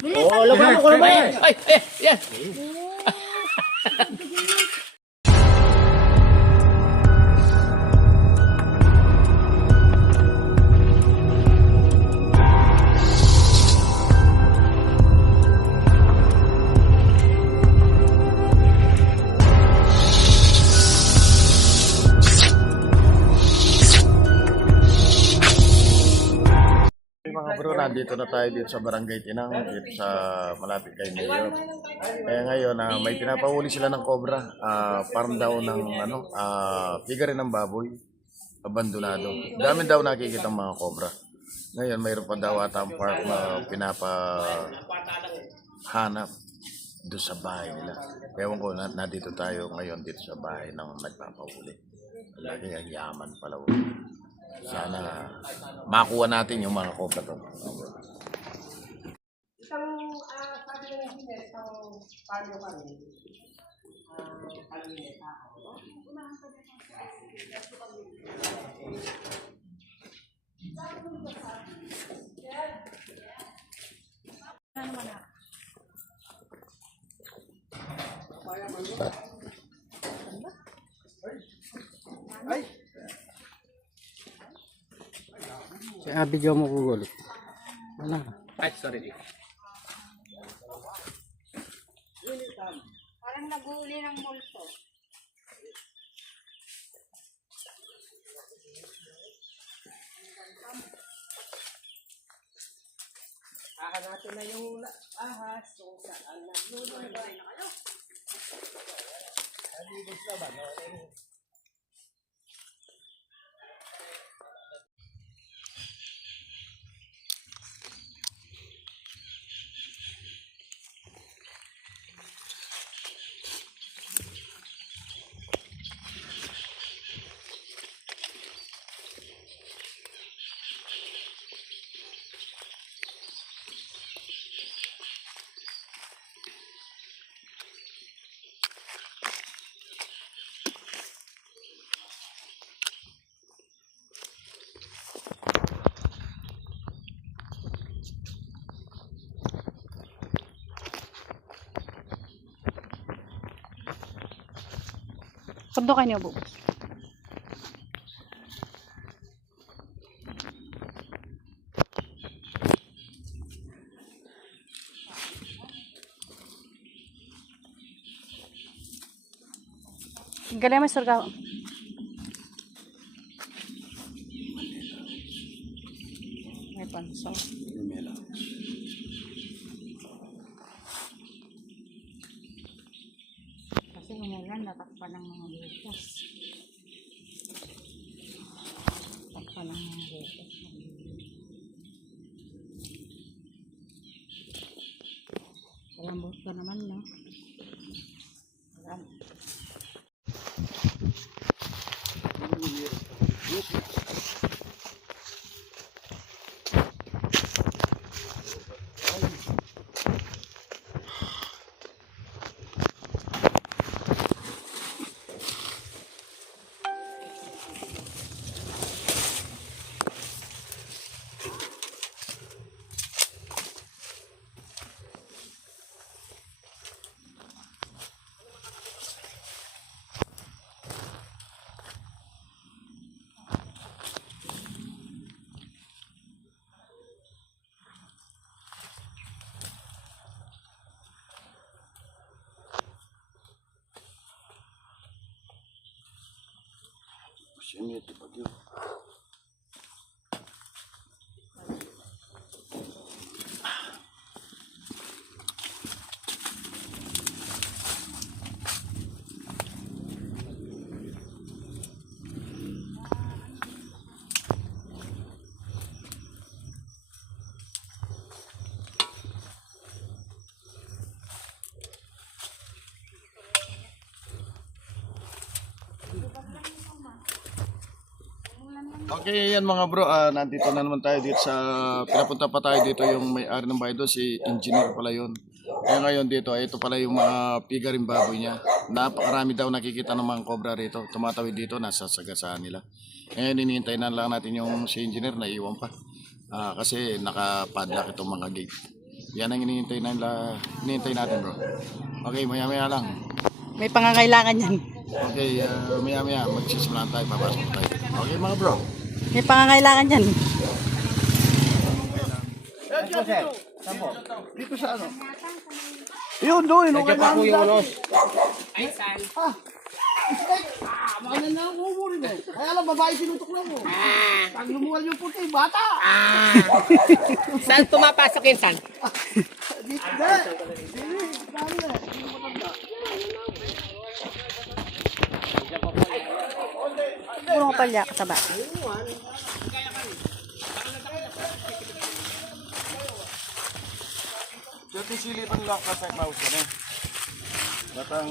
Oo, laban ko naman. Ay, yan. Mga bro, nandito na tayo dito sa Barangay Tinang, dito sa malapit kay Mayor. Kaya ngayon, may pinapahuli sila ng cobra, farm daw ng figure ng baboy, abandonado. Dami daw nakikita mga cobra. Ngayon, mayroon pa daw atang park na pinapahanap doon sa bahay nila. Ewan ko, nandito tayo ngayon dito sa bahay ng nagpapahuli. Lagi ang yaman pala. Sana makuha natin yung mga cobra to. Isang sabi ng engineer, isang palyo kami, palineta ako. Kaya bigyan mo ko ulit. Wala. Ay, sorry. Parang naguli ng multo. Hahanapin na yung ahas kung saan naglulong ba na kayo. Halibos na ba? Sabdo kayo niyo, bubos. Galing may surga. May panso. Kasi umulan, natakpan ng mga butas. Takpan ng mga butas. Kalambot ka naman, no? Alam. Simito pa yun. Okay, yan mga bro, nandito na naman tayo dito sa, pinapunta pa tayo dito yung may-ari ng bahay doon, si engineer pala yun. Kaya ngayon dito, ito pala yung mga pigaring baboy niya. Napakarami daw nakikita ng mga cobra rito, tumatawid dito, nasa sagasaan nila. Ngayon hinihintay na lang natin yung si engineer na iwan pa. Kasi nakapadlock itong mga gate. Yan ang hinihintay natin bro. Okay, maya-maya lang. May pangangailangan yan. Okay, maya-maya magsisimulan tayo, papasok tayo. Okay mga bro. May pangangailangan yan. Dito sa ano? Yun doon, yung kailangan dati. Ay, saan? Makanya na ako mo rin eh. Kaya lang, babae sinutok lang mo. Pag lumuwal yung puti, bata. Saan pumapasok yun, saan? Dito, dili, dali eh. Hindi mo matanda. Puro palya kataba. Dito silipan lang ka sa mouse na. Batang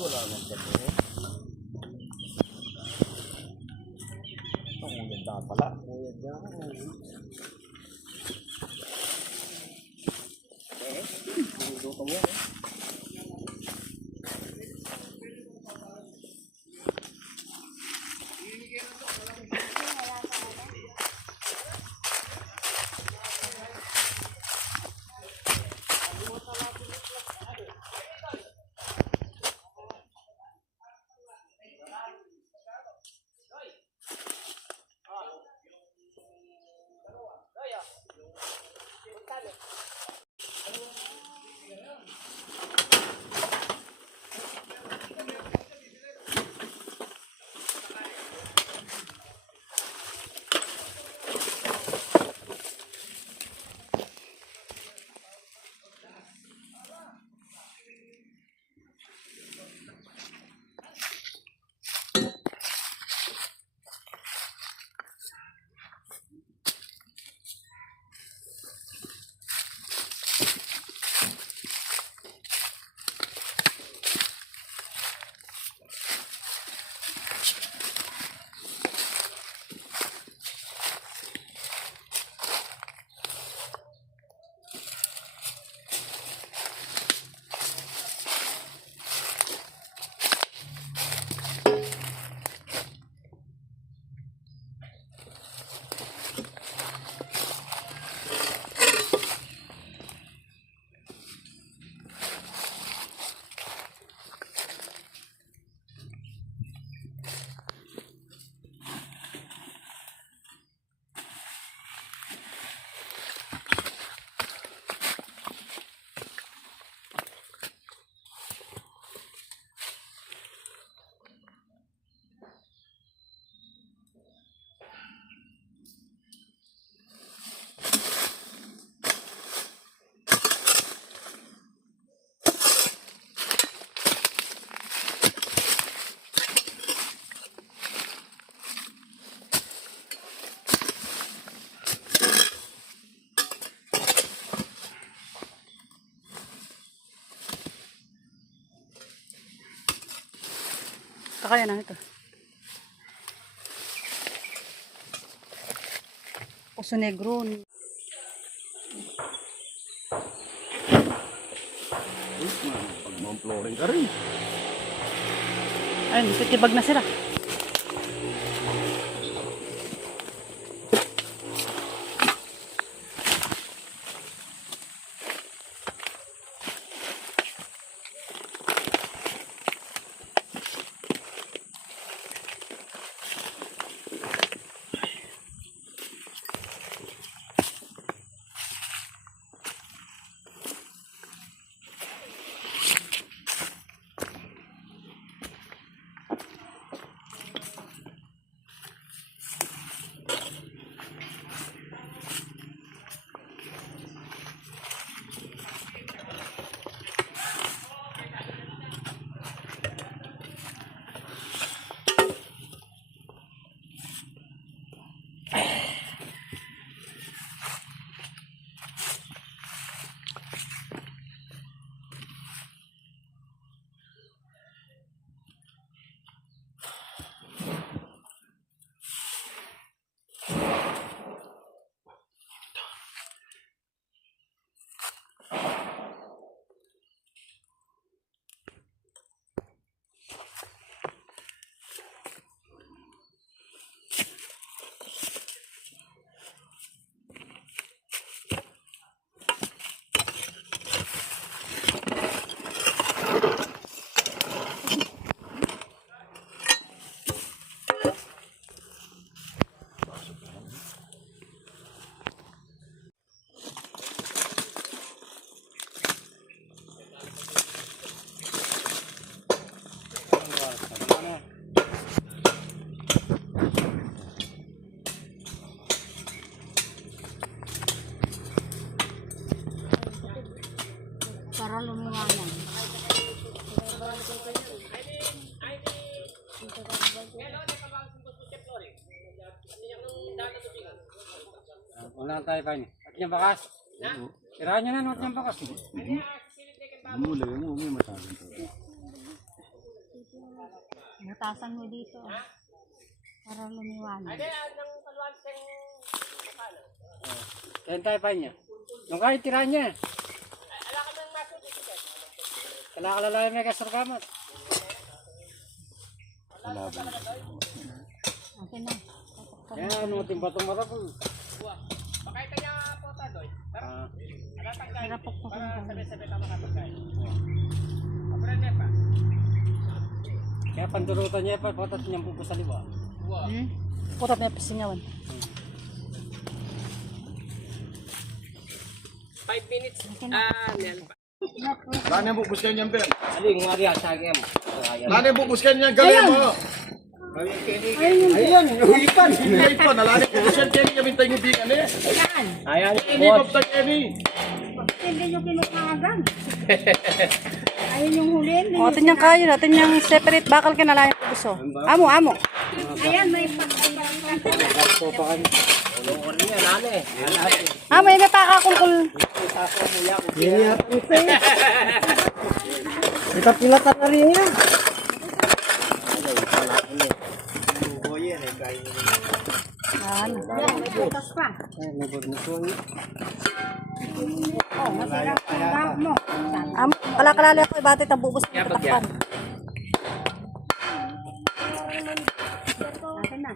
wala nang kasi. Ang ganda pala. Kakaya na ito. Puso negro. Pag-flooring ka rin. Ayun, titibag na sila. Saan tayo pa niya? At niyang bakas? Tirahan niyo na, at niyang bakas. Butasan mo dito. Para lumiwanag. Saan tayo pa niya? Nung kahit tirahan niya. Kala may kasargamat. Okay na. Kaya ano, timbatong mata po. Hirapok pa kung Kaya pandurutan niya pa, patat niyang pupo sa liwa. Putot na pasingawan. 5 minutes. Meron pa. Lani ang bubuskan niyan, Ben. Aling Maria sa akin. Lani ang bubuskan niyan, galing mo. Ayan, huipan. Hindi pa, nalani ang bubuskan Kenny, kami tayo ngubingan eh. Ayan, Kenny, Kopta Kenny. hindi yung kinukagan. Ayun yung huli. O, atin niyang kayo, atin niyang separate. Bakal ka na lang yung puso. Amo, amo. Ayan, may May pakakungkul. Ito pilatan na rin yan. Ano? may butas pa. Oh, masira ang dahon mo. Amo, kalakalali ako, ibati ang bubus ng tatakpan. Akin na.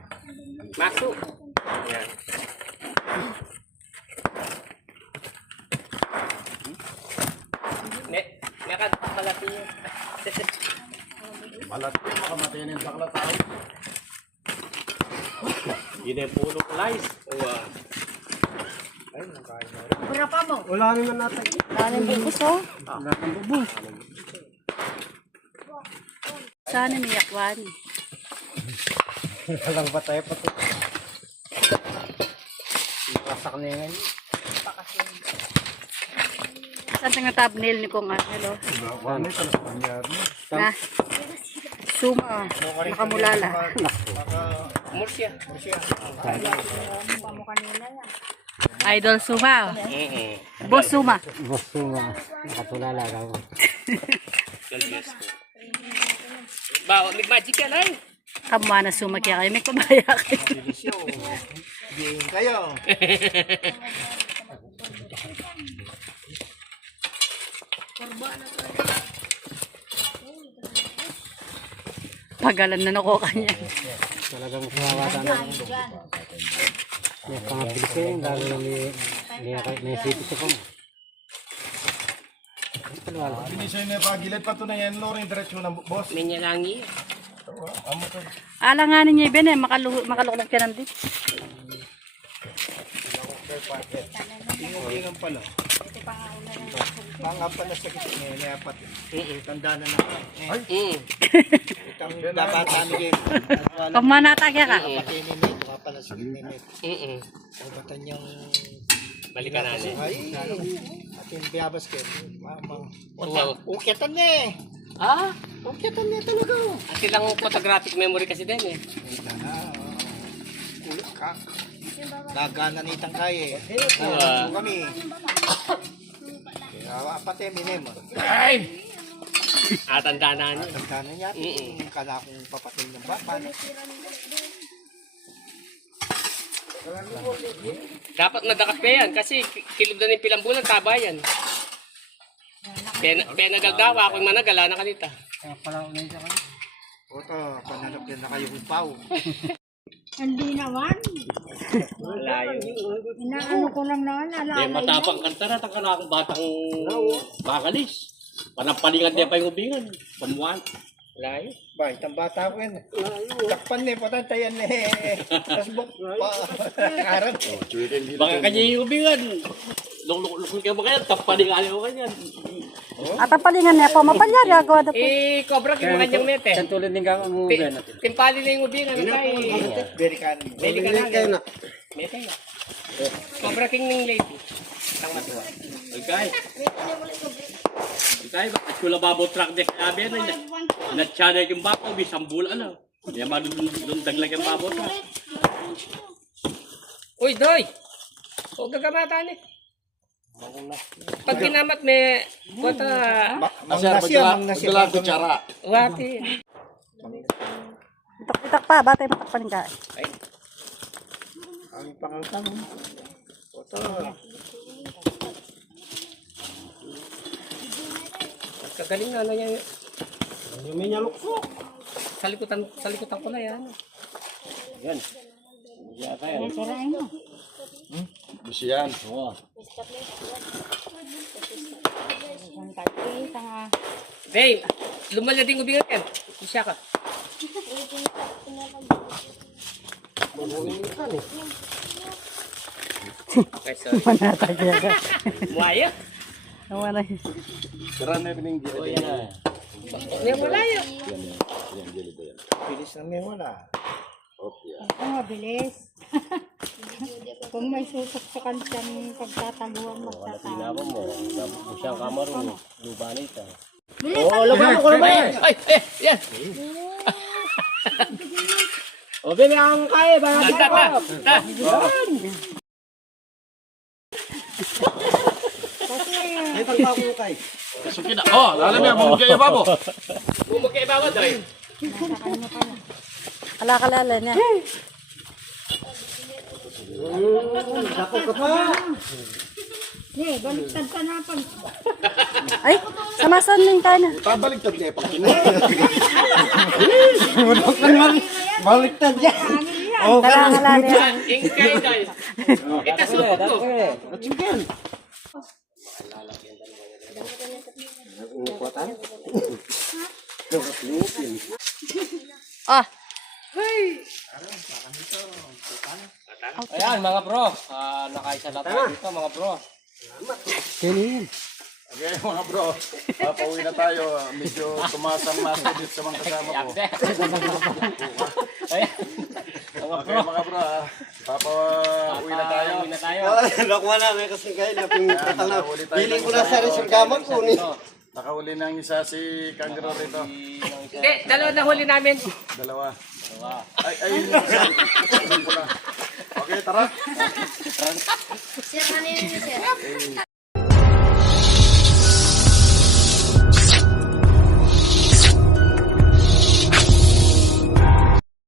Masuk. Ayan. Nekad malaki yun. Malat ko, makamatayin yung bakla tao. Yun yung puno ko, Lice. Bura pa mo. Wala naman natin. Dami yung bubus, oh. Sana niyakwan. Walang patay pa ito. Pasak na yan. Saan nga thumbnail ni Kong Hello? Ano ito na pangyari? Na. Suma, nakamulala. Murcia. Idol Suma. Boss Suma. Gusto nga. Nakatulala ka. Bawa, may magic yan ay. Kamwa na Suma kaya kayo may kumaya kayo. Giing kayo. Pagalan na nako kanya. Talagang kumawatan na. May pangabilisin, lalo na may sipit sa pang. Pinisay na pagilid pa ito na yan, Loring, diretsyo ng boss. May nyalangi. Amo ko. Alanganin niya ibin eh, makaluklok ka nandito. Tingutingan pala. Pangapa na sa kisip ngayon, may apat. Tanda na na. Itang dapat kami game. Kamanata kaya ka. Pati ni Nate, mga pala sa Nate. Ang batan niyang Balikan natin. ay, atin biyabas kayo. Ukyatan niya eh. Ukyatan niya talaga. At silang photographic memory kasi din eh. Ulo ka. Lagana nitang kaya eh. Kami. Kaya pati minim. Tanda na niya. Tanda na niya. Kala kong papatay ng bapa. Dapat nadakas pa yan kasi kilog na ng pilambunan, taba yan. Penagagawa, ako yung managala na kanita. Oto, panalagyan na kayo ng pao. Hindi naman. Inaano ko lang naman. Alalay na. Matapang kanta na, taka na akong batang bakalis. Panampalingan din pa yung ubingan. Pamuan. Layo. Ba, itang bata ko yan. Takpan na eh, patantayan na eh. Tasbok pa. Karan. Baka kanya yung ubingan. Lukul kayo ba kaya? Tampalingan ko kanya. At ang palingan niya po, mapalyari agaw na po. Cobra, yung kanyang mete. Saan tulad din ka ang ubingan natin? Timpali na yung ubingan. Ano tayo? Very kanin. Beli ka na. Mete na. Cobra King ng lady. Isang matuwa. Okay. Okay, bakit ko lababo truck de kaya ba na natsyana yung bako, bisang bulan na. Hindi naman doon daglag yung babo truck. Uy, Doy! O gagamatan eh. Pag kinamat may kwata Magdala kutsara. wati. Itak-itak pa, batay matakpan ka. Kagaling na niya. Yung may nyalukso. Sa likutan ko na yan. Yan. Sirain mo. Gusto yan. Oo. Ang kaki, tanga. Babe, lumalya din ubingan yan. Isya ka. Okay, sorry. Manatag yan ka. Waya. Nawala. Tara na rin yung gilid. Oh, yan na. May walaya. Bilis na may wala. Ang mabilis. Kung may susok sa kantang pagtataguan mo sa tao. Tinawa mo. Siyang kamaro. Luba na ito. Ay, yan. O, babe, ang kaya. Ta. Suki na. Oh, alam mo yan, mamagay ba mo? Bumagkaibawa, Dre. Kalakalala niya. Baliktad ka na pag... Ay, samasan lang tayo na. Pabaligtad niya pag Baliktad yan. Kalakalala niya. Ingkay, guys. Itasulog ko. Ah, Ayan mga bro. Nakaisa na tayo dito mga bro. Okay mga bro, papauwi na tayo. Medyo tumaas ang maso dito sa mga kasama ko. Ayan. Okay mga bro, papauwi na tayo. Uwi na tayo. Nakuha namin kasi kayo na pinagkatang na. Nakahuli tayo Piling ng ko na sa rin gamot ko ni. Nakahuli ng isa si Kanggaro rito. Hindi, dalawa na huli namin. Dalawa. Ay, isa ko na. Okay, tara. Sir, kanina niyo, sir.